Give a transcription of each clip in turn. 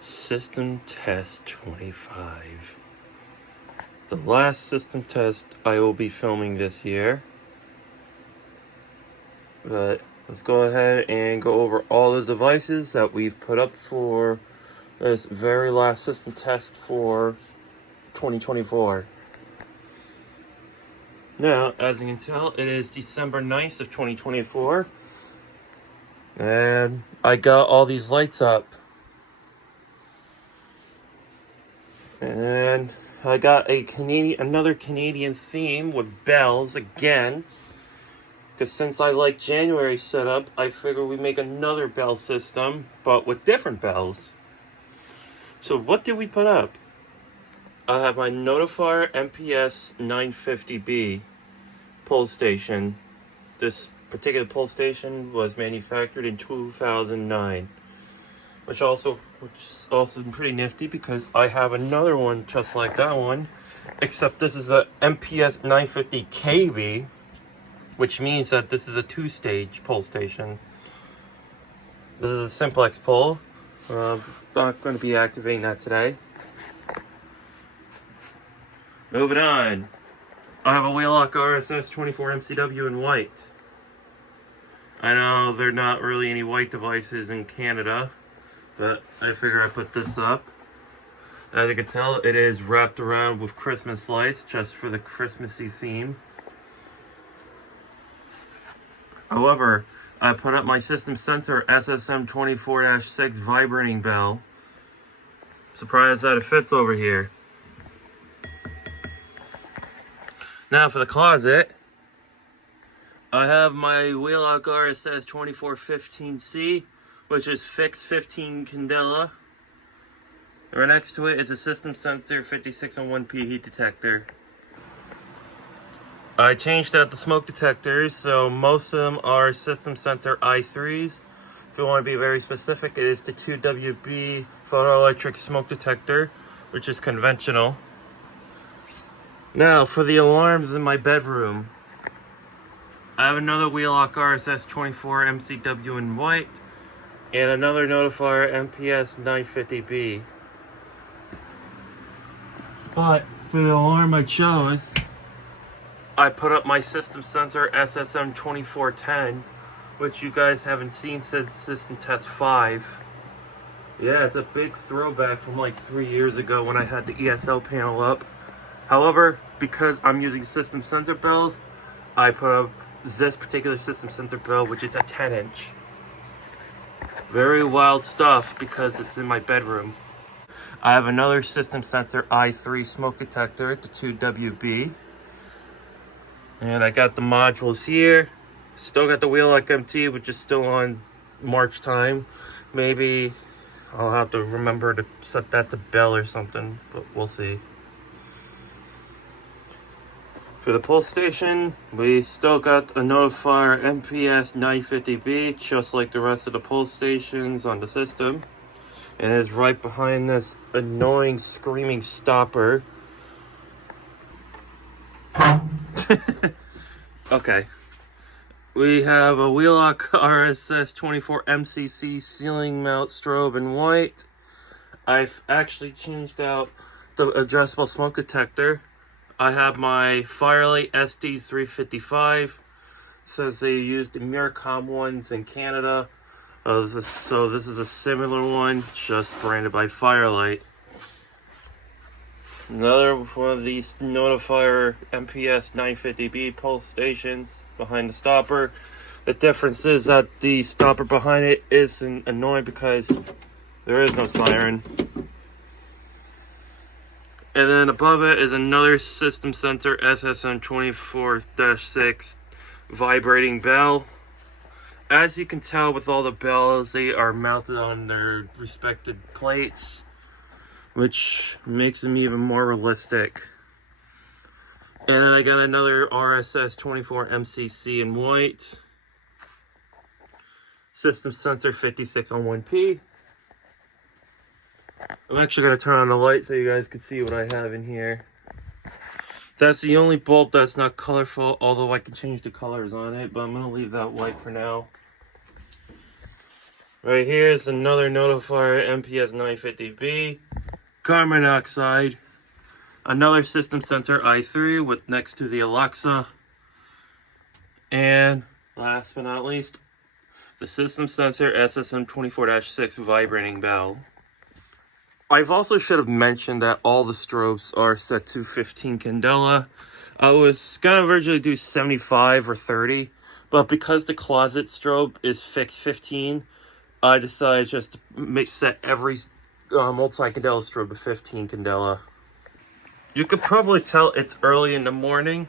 System Test 25. The last system test I will be filming this year. But let's go ahead and go over all the devices that we've put up for this very last system test for 2024. Now, as you can tell, it is December 9th of 2024. And I got all these lights up. And I got another Canadian theme with bells again. Because since I like January setup, I figure we make another bell system, but with different bells. So what did we put up? I have my Notifier MPS-950B pole station. This particular pole station was manufactured in 2009. Which is also pretty nifty because I have another one just like that one, except this is a MPS-950KB, which means that this is a two-stage pole station. This is a simplex pole. Not going to be activating that today. Moving on. I have a Wheelock RSS-24MCW in white. I know there are not really any white devices in Canada, but I figure I put this up. As you can tell, it is wrapped around with Christmas lights just for the Christmassy theme. However, I put up my System Sensor SSM24-6 vibrating bell. Surprised that it fits over here. Now for the closet, I have my Wheelock RSS-2415C, which is fixed 15 candela. Right next to it is a System Sensor 5601P heat detector. I changed out the smoke detectors, so most of them are System Sensor i3s. If you want to be very specific, it is the 2WB photoelectric smoke detector, which is conventional. Now for the alarms in my bedroom. I have another Wheelock RSS-24MCW in white, and another Notifier MPS-950B. But for the alarm I chose, I put up my System Sensor SSM24-10, which you guys haven't seen since System Test 5. Yeah, it's a big throwback from like 3 years ago when I had the ESL panel up. However, because I'm using System Sensor bells, I put up this particular System Sensor bell, which is a 10-inch. Very wild stuff because it's in my bedroom. I have another System Sensor i3 smoke detector, the 2WB. And I got the modules here. Still got the Wheelock MT, which is still on March time. Maybe I'll have to remember to set that to bell or something, but we'll see. For the pulse station, we still got a Notifier MPS-950B, just like the rest of the pulse stations on the system. And it's right behind this annoying screaming stopper. Okay. We have a Wheelock RSS-24MCC ceiling mount strobe in white. I've actually changed out the adjustable smoke detector. I have my Fire-lite SD355. Says they used the Miracom ones in Canada. So this is a similar one, just branded by Fire-lite. Another one of these Notifier MPS-950B pulse stations behind the stopper. The difference is that the stopper behind it is annoying because there is no siren. And then above it is another System Sensor SSM24-6 vibrating bell. As you can tell with all the bells, they are mounted on their respective plates, which makes them even more realistic. And then I got another RSS-24MCC in white. System Sensor 5601P. I'm actually going to turn on the light so you guys can see what I have in here. That's the only bulb that's not colorful, although I can change the colors on it, but I'm going to leave that white for now. Right here is another notifier, MPS950B, carbon monoxide, another System Sensor i3 with next to the Alexa, and last but not least, the System Sensor SSM24-6 vibrating bell. I've also should have mentioned that all the strobes are set to 15 candela. I was gonna originally do 75 or 30, but because the closet strobe is fixed 15, I decided just to set every multi-candela strobe to 15 candela. You could probably tell it's early in the morning.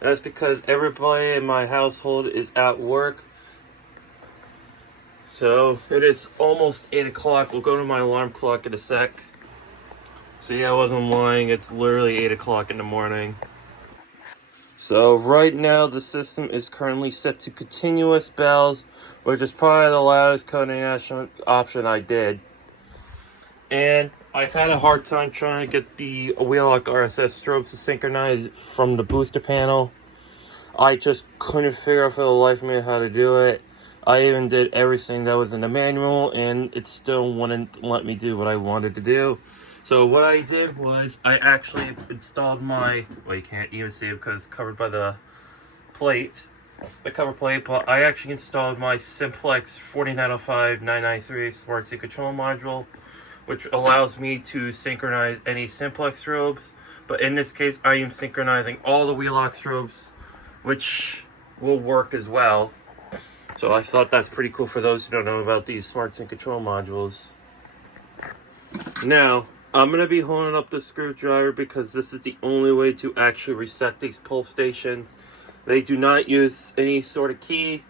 That's because everybody in my household is at work. So it is almost 8 o'clock. We'll go to my alarm clock in a sec. See, I wasn't lying. It's literally 8 o'clock in the morning. So right now the system is currently set to continuous bells, which is probably the loudest coding option I did. And I've had a hard time trying to get the Wheelock RSS strobes to synchronize from the booster panel. I just couldn't figure out for the life of me how to do it. I even did everything that was in the manual, and it still wouldn't let me do what I wanted to do. So what I did was I actually installed my, well, you can't even see it because it's covered by the plate, the cover plate, but I actually installed my Simplex 4905993 Smart Sync Control Module, which allows me to synchronize any Simplex strobes. But in this case, I am synchronizing all the Wheelock strobes, which will work as well. So I thought that's pretty cool for those who don't know about these Smart Sync Control modules. Now, I'm going to be holding up the screwdriver because this is the only way to actually reset these pull stations. They do not use any sort of key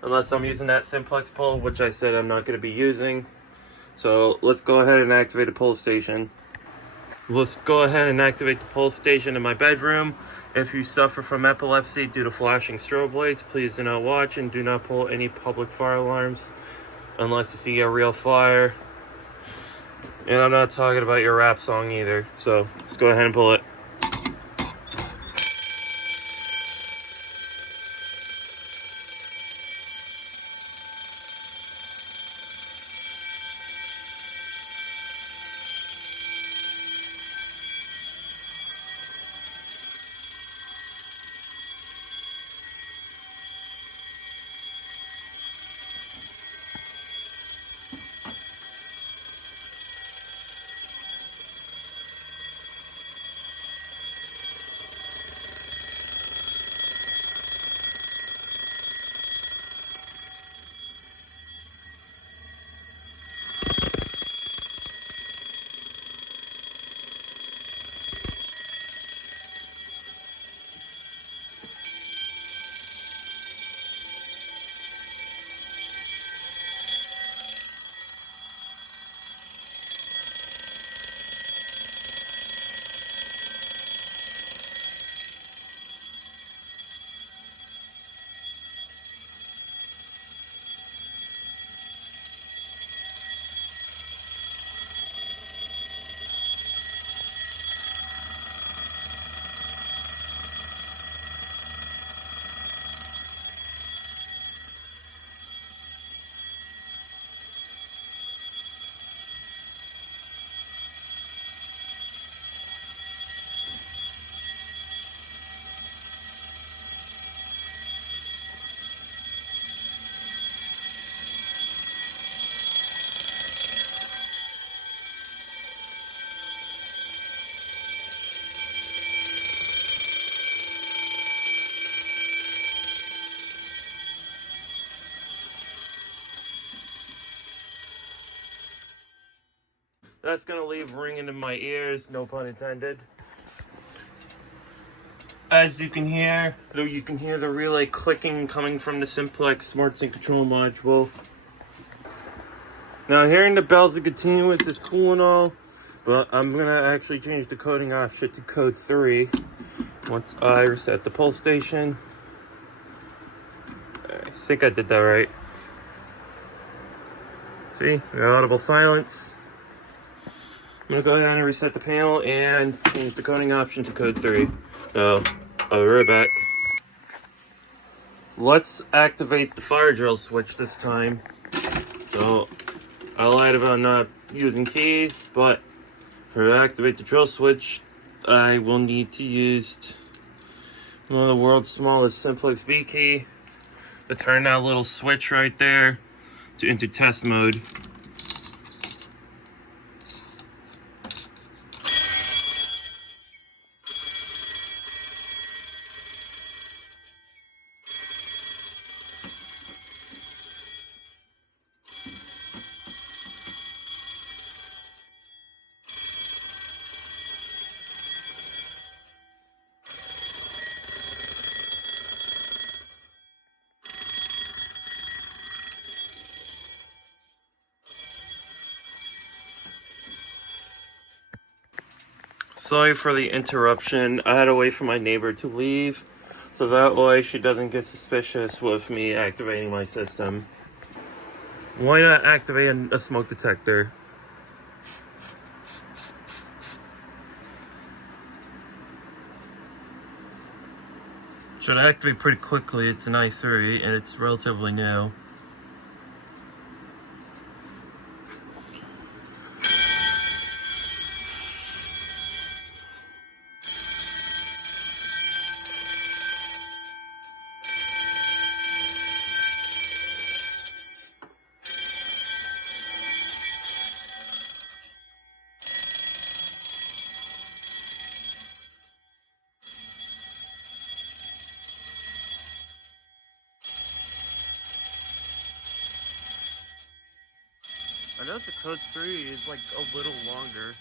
unless I'm using that Simplex pull, which I said I'm not going to be using. So let's go ahead and activate the pull station. Let's go ahead and activate the pull station in my bedroom. If you suffer from epilepsy due to flashing strobe lights, please do not watch and do not pull any public fire alarms unless you see a real fire. And I'm not talking about your rap song either. So let's go ahead and pull it. That's gonna leave ringing in my ears, no pun intended. As you can hear, though, you can hear the relay clicking coming from the Simplex Smart Sync Control Module. Now, hearing the bells in continuous is cool and all, but I'm gonna actually change the coding option to code 3 once I reset the pull station. I think I did that right. See, we got audible silence. I'm gonna go ahead and reset the panel and change the coding option to code 3. So, I'll be right back. Let's activate the fire drill switch this time. So I lied about not using keys, but to activate the drill switch, I will need to use one of the world's smallest simplex B key to turn that little switch right there into test mode. Sorry for the interruption. I had to wait for my neighbor to leave, so that way she doesn't get suspicious with me activating my system. Why not activate a smoke detector? Should activate pretty quickly. It's an i3 and it's relatively new. I know the code 3 is like a little longer.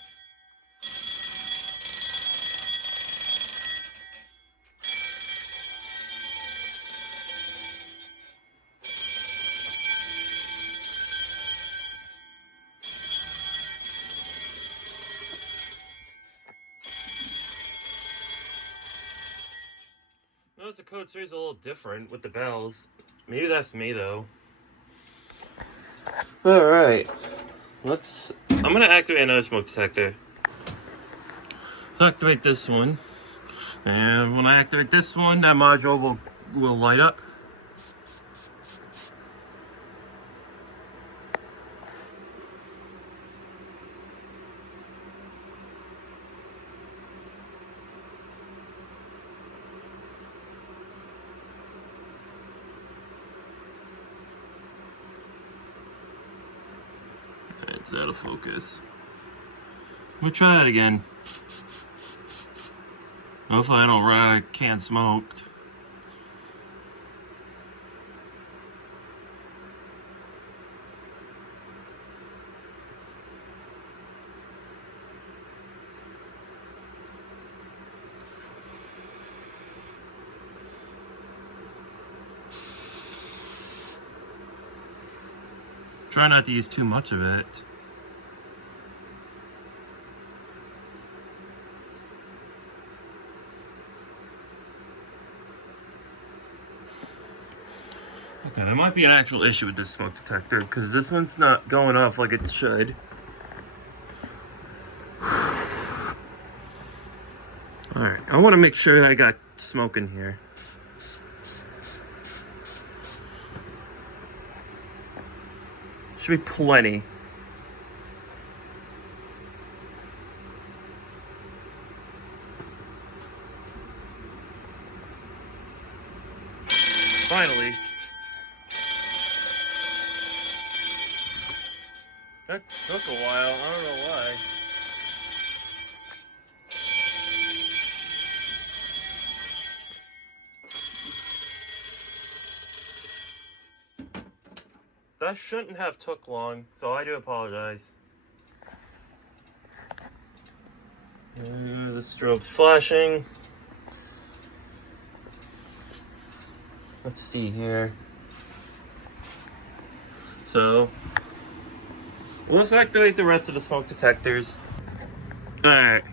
Notice the code 3 is a little different with the bells. Maybe that's me though. Alright. I'm gonna activate another smoke detector. Activate this one. And when I activate this one, that module will light up. It's out of focus. We'll try that again. Hopefully I don't run out of canned smoked. Try not to use too much of it. Okay, there might be an actual issue with this smoke detector because this one's not going off like it should. Alright, I want to make sure that I got smoke in here. Should be plenty. Finally. That took a while, I don't know why. That shouldn't have took long, so I do apologize. The strobe flashing. Let's see here. So, let's activate the rest of the smoke detectors. Alright,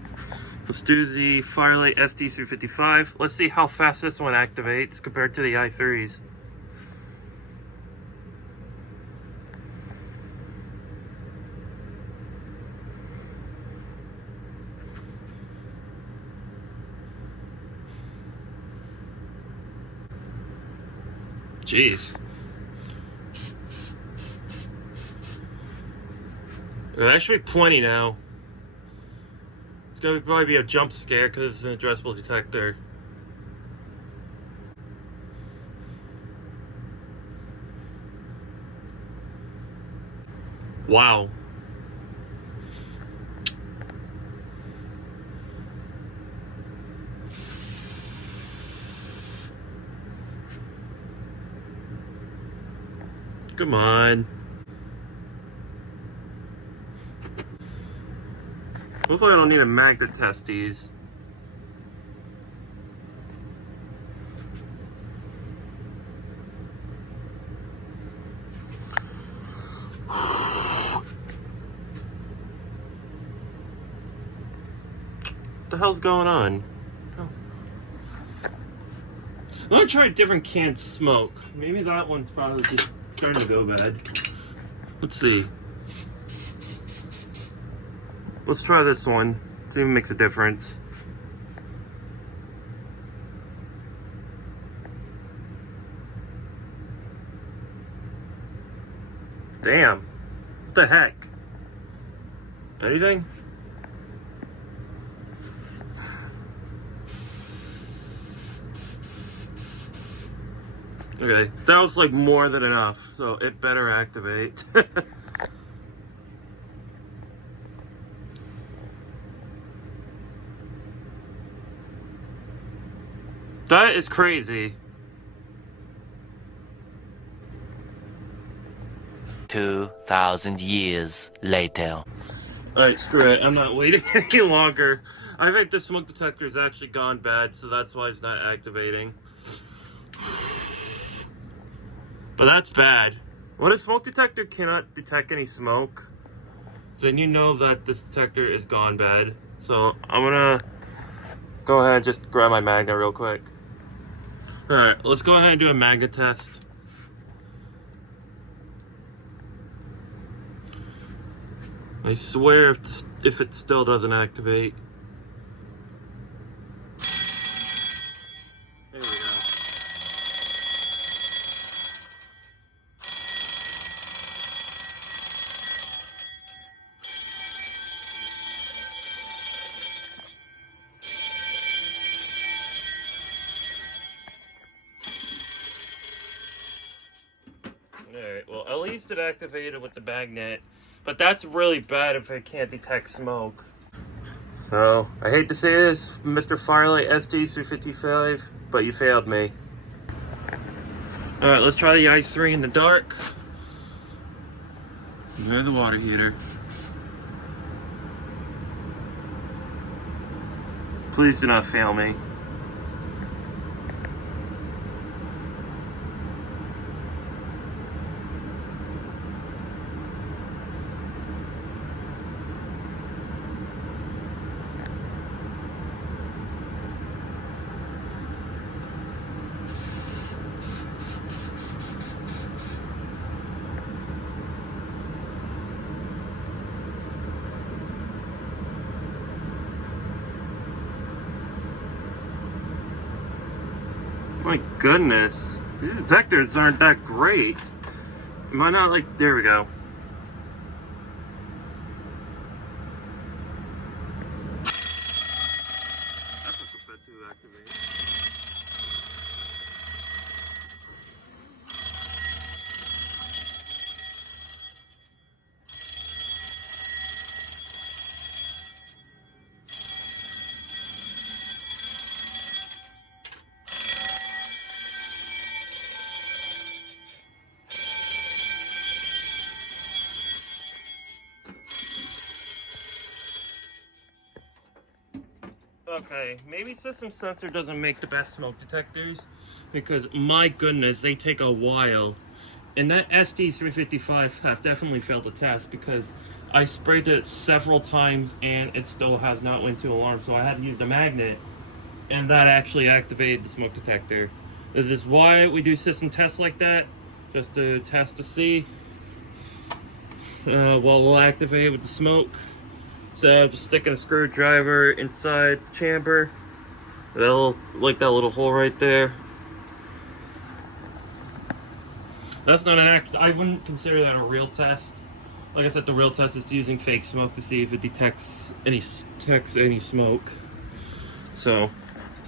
let's do the Fire-lite SD355. Let's see how fast this one activates compared to the i3s. Jeez. That should be plenty now. It's gonna probably be a jump scare because it's an addressable detector. Wow. Come on. Hopefully I don't need a magnet test these. What the hell's going on? I'm gonna try a different can of smoke. Maybe that one's probably just starting to go bad. Let's see. Let's try this one. See if it makes a difference. Damn. What the heck? Anything? Okay, that was like more than enough, so it better activate. That is crazy. 2,000 years later. Alright, screw it. I'm not waiting any longer. I think the smoke detector has actually gone bad, so that's why it's not activating. But that's bad. When a smoke detector cannot detect any smoke, then you know that this detector is gone bad. So I'm gonna go ahead and just grab my magnet real quick. Alright, let's go ahead and do a magnet test. I swear if it still doesn't activate. There we go. Alright, well at least it activated with the magnet. But that's really bad if it can't detect smoke. So, I hate to say this, Mr. Fire-lite SSM24 but you failed me. Alright, let's try the i3 in the dark. Near the water heater. Please do not fail me. My goodness, these detectors aren't that great. Am I not like, there we go. That took a bit to activate. Okay, maybe System Sensor doesn't make the best smoke detectors because my goodness, they take a while. And that ST355 have definitely failed the test because I sprayed it several times and it still has not went to alarm. So I had to use the magnet and that actually activated the smoke detector. This is why we do system tests like that, just to test to see. Well, we'll activate with the smoke. So just sticking a screwdriver inside the chamber. That'll, like that little hole right there. That's not an I wouldn't consider that a real test. Like I said, the real test is using fake smoke to see if it detects any smoke. So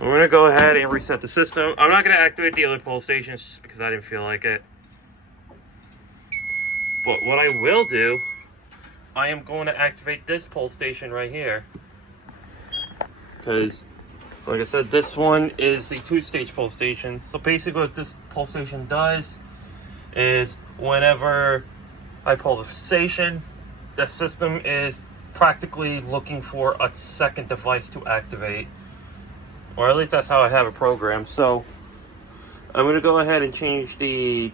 I'm gonna go ahead and reset the system. I'm not gonna activate the other pull stations just because I didn't feel like it. But what I will do, I am going to activate this pull station right here. Because, like I said, this one is a 2-stage pull station. So basically what this pull station does is whenever I pull the station, the system is practically looking for a second device to activate. Or at least that's how I have it programmed. So I'm going to go ahead and change the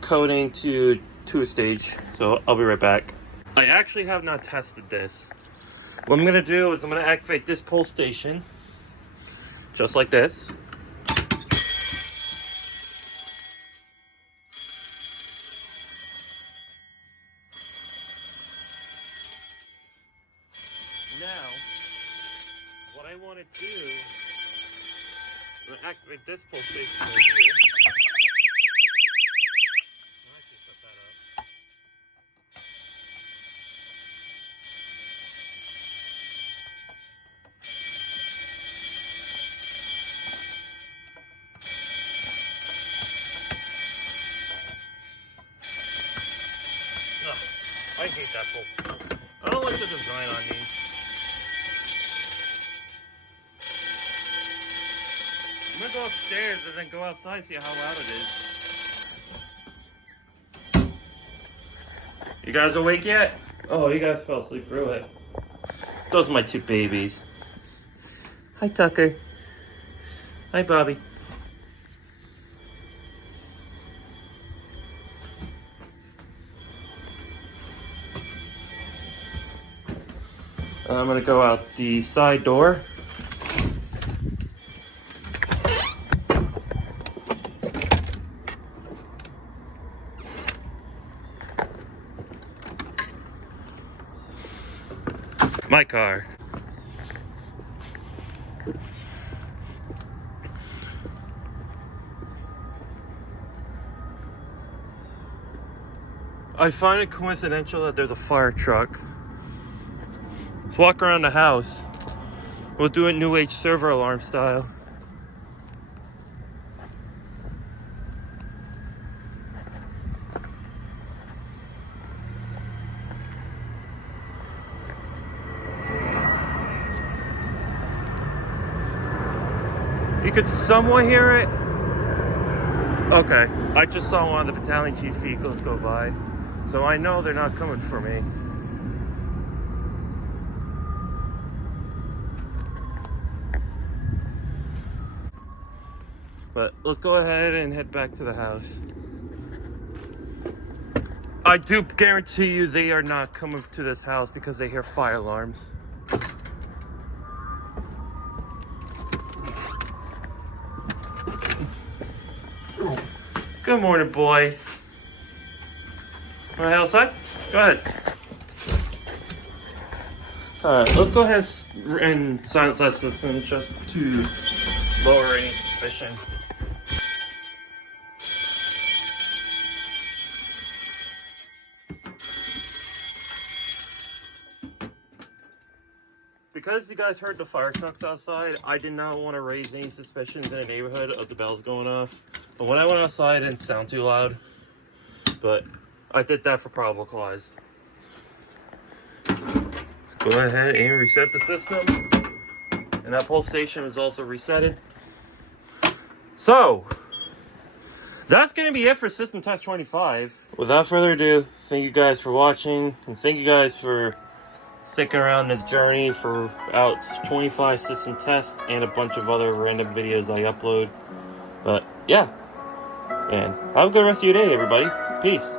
coding to 2-stage. So I'll be right back. I actually have not tested this. What I'm going to do is I'm going to activate this pull station. Just like this. Now, what I want to do, I'm going to activate this pull station right here. I'll actually set that up. I hate that pull. I don't like the design on these. I'm gonna go upstairs and then go outside, see how loud it is. You guys awake yet? Oh, you guys fell asleep through it. Those are my 2 babies. Hi, Tucker. Hi, Bobby. I'm gonna go out the side door. My car. I find it coincidental that there's a fire truck. Let's walk around the house. We'll do it New Age server alarm style. You could somewhat hear it. Okay, I just saw one of the battalion chief vehicles go by, so I know they're not coming for me. But let's go ahead and head back to the house. I do guarantee you they are not coming to this house because they hear fire alarms. Good morning, boy. Want to head outside? Go ahead. Alright, let's go ahead and silence that system just to lower any suspicion. Because you guys heard the fire trucks outside, I did not want to raise any suspicions in the neighborhood of the bells going off. But when I went outside, it didn't sound too loud. But I did that for probable cause. Let's go ahead and reset the system. And that pulse station was also resetted. So, that's going to be it for System Test 25. Without further ado, thank you guys for watching. And thank you guys for sticking around this journey for about 25 system tests and a bunch of other random videos I upload. But yeah, and have a good rest of your day, everybody. Peace.